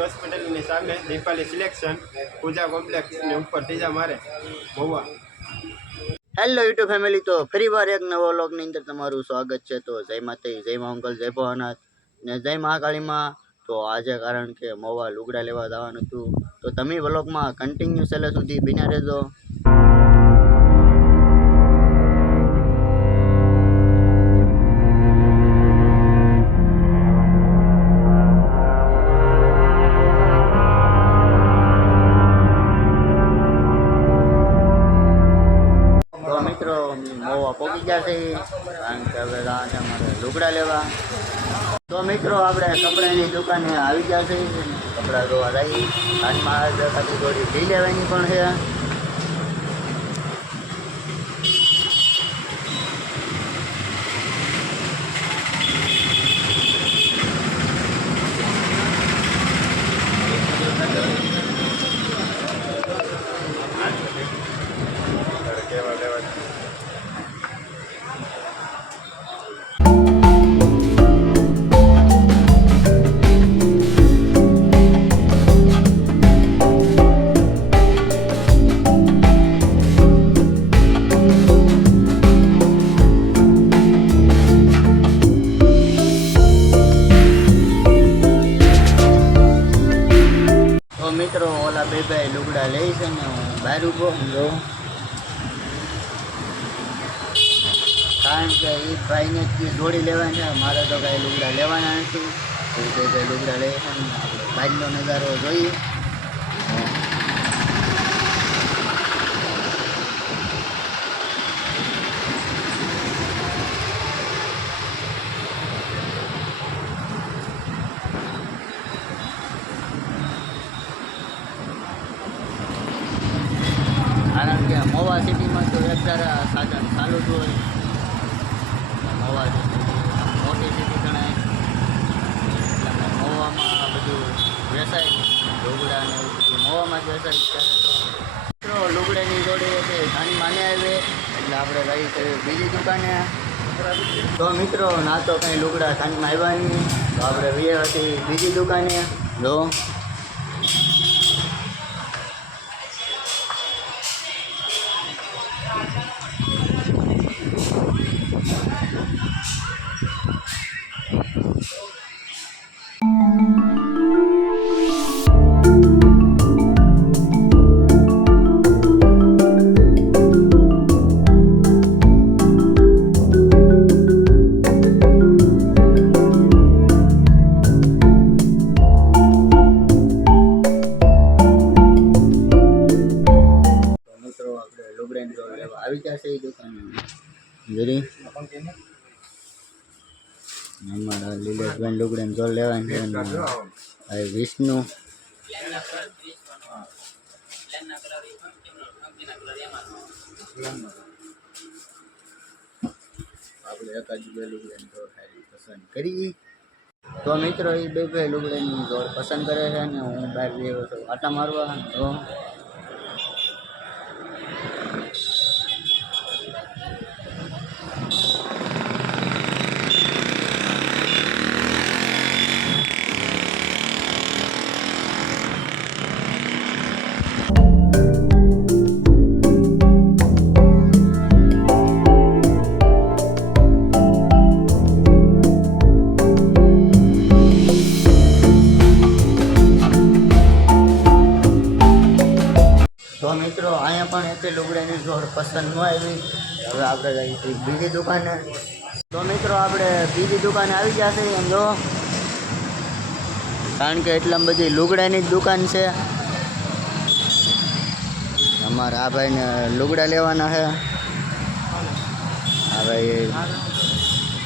હોસ્પિટલની સામે દીપાલી સિલેક્શન પૂજા કોમ્પ્લેક્સની ઉપર ત્રીજા મારે મહુવા. હેલો યુટ્યુબ ફેમિલી, તો ફરીવાર એક નવો વ્લોગની અંદર તમારું સ્વાગત છે. તો જય માતાજી, જય મા અંકલ, જય ભવાનાથ ને જય મહાકાળીમાં. તો આજે કારણ કે મહુવા લુગડા લેવા જવાનું હતું, તો તમે વ્લોગમાં કન્ટિન્યુ છેલ્લે સુધી બન્યા રહેજો. મહુવા પહોંચી ગયા છે કારણ કે હવે અમારે લુગડા લેવા. તો મિત્રો આપણે કપડાની દુકાને આવી ગયા છે, કપડાં ધોવા જઈ હાથમાં ખાલી થોડી લઈ લેવાની પણ છે. મિત્રો ઓલા બે ભાઈ લુગડા લે છે ને હું બહાર ઉભો જો, કારણ કે એ ભાઈને જ જોડી લેવાની છે, મારે તો કાંઈ લુગડા લેવાના નથી. એ બે ભાઈ લુગડા લે છે ને આપણે બહારનો નજારો જોઈએ. કારણ કે મહુવા સિટીમાં તો એક ધારા સાધન ચાલુ જ હોય. મહુવા સિટી મોટી સિટી ગણાય એટલે મહુવામાં બધું વેચાય, લુગડા ને એવું બધું મહુવામાં જ વેચાય. ત્યારે તો લુગડાની જોડે છે ઘણી માને આવે એટલે આપણે રહી છે બીજી દુકાને. તો મિત્રો ના તો કંઈ લુગડા ખાંડમાં આવ્યા નહીં, તો આપણે વીએ હતી બીજી દુકાને. જો આવી જશે એ દુકાન જરી અમારા લીલેશભાઈ લુગડાને જોડ લેવાની છે. વિષ્ણુ આપણે એકાદ બે લુગડાની જોડ પસંદ કરી. તો મિત્રો એ બે બે લુગડાની જોડ પસંદ કરે છે અને હું બહાર ગયો છું આટા મારવા. તો મિત્રો અહીંયા પણ એટલી લુગડાની જોડ પસંદ ન આવી. હવે આપણે જઈએ બીજી દુકાને. તો મિત્રો આપણે બીજી દુકાને આવી ગયા છે એમ જો, કારણ કે એટલા બધી લુગડાની જ દુકાન છે. અમારા આ ભાઈને લુગડા લેવાના છે. આ ભાઈ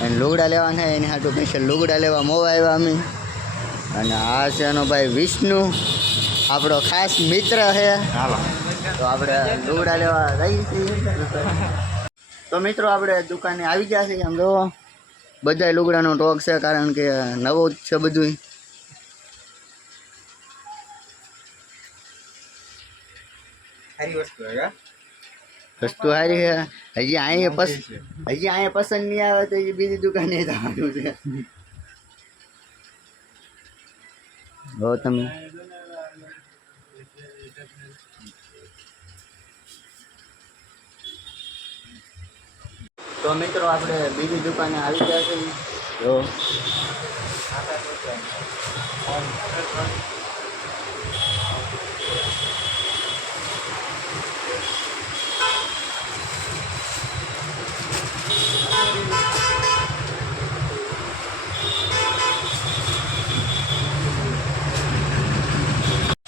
એને લુગડા લેવાના છે, એની હાટું સ્પેશિયલ લુગડા લેવા મહુવા આવ્યા અમે. અને આ છે એનો ભાઈ વિષ્ણુ, આપણો ખાસ મિત્ર છે. તો આપણે લુગડા લેવા જઈએ છીએ. તો મિત્રો આપણે દુકાને આવી ગયા છીએ. આમ જો બધા લુગડાનો ટોક છે, કારણ કે નવો જ છે બધું. વસ્તુ સારી છે. હજી અહીંયા પસંદ નહીં આવે તો બીજી દુકાને જવાનું છે. જો તમે તો મિત્રો આપણે બીજી દુકાને આવી ગયા છે જો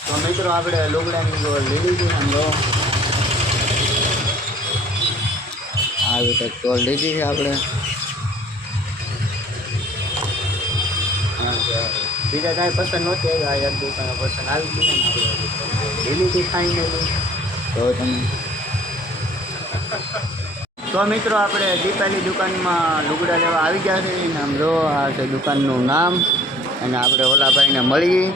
તો મિત્રો આપણે લુગડાની જો લીધી હતી આમ જો આવી રીતે ચોલ લીધી છે આપણે બીજા કાંઈ પસંદ નહોતી આવી આ એક દુકાને પસંદ આવી ગઈ ને આપણે લીધી ખાઈને તો તમે તો મિત્રો આપણે દીપાલી દુકાનમાં લુગડા લેવા આવી ગયા છે ને આમ જો આ છે દુકાનનું નામ અને આપણે ઓલા ભાઈને મળીએ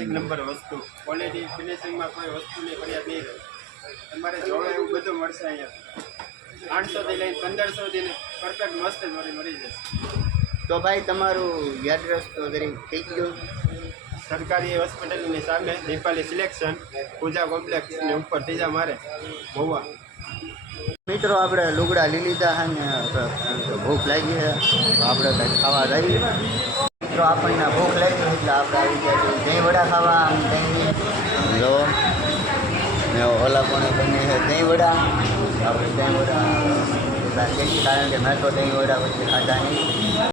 એક નંબર વસ્તુ ક્વોલિટી ફિનિશિંગમાં કોઈ વસ્તુની ફરિયાદ નહીં રહે. તમારે જોવે એવું બધું મળશે અહીંયા 800 થી લઈને 1500 થી પરફેક્ટ મસ્ત જોડી મળી જશે. તો ભાઈ તમારું એડ્રેસ તો જરી થઈ ગયું સરકારી હોસ્પિટલની સામે દીપાલી સિલેક્શન પૂજા કોમ્પ્લેક્સની ઉપર ત્રીજા મારે મહુવા. મિત્રો આપણે લુગડા લઈ લીધા છે ને ભૂખ લાગી છે તો આપણે કંઈક ખાવા જઈએ. મિત્રો આપણને ભૂખ લાગી એટલે આપણે આવી ગયા છીએ દહીં વડા ખાવા આમ દહીં લો ને ઓલા પણ બને છે દહીં વડા આપણે દહીં વડા કારણ કે મેં તો દહીં વડા પછી ખાધા નહીં.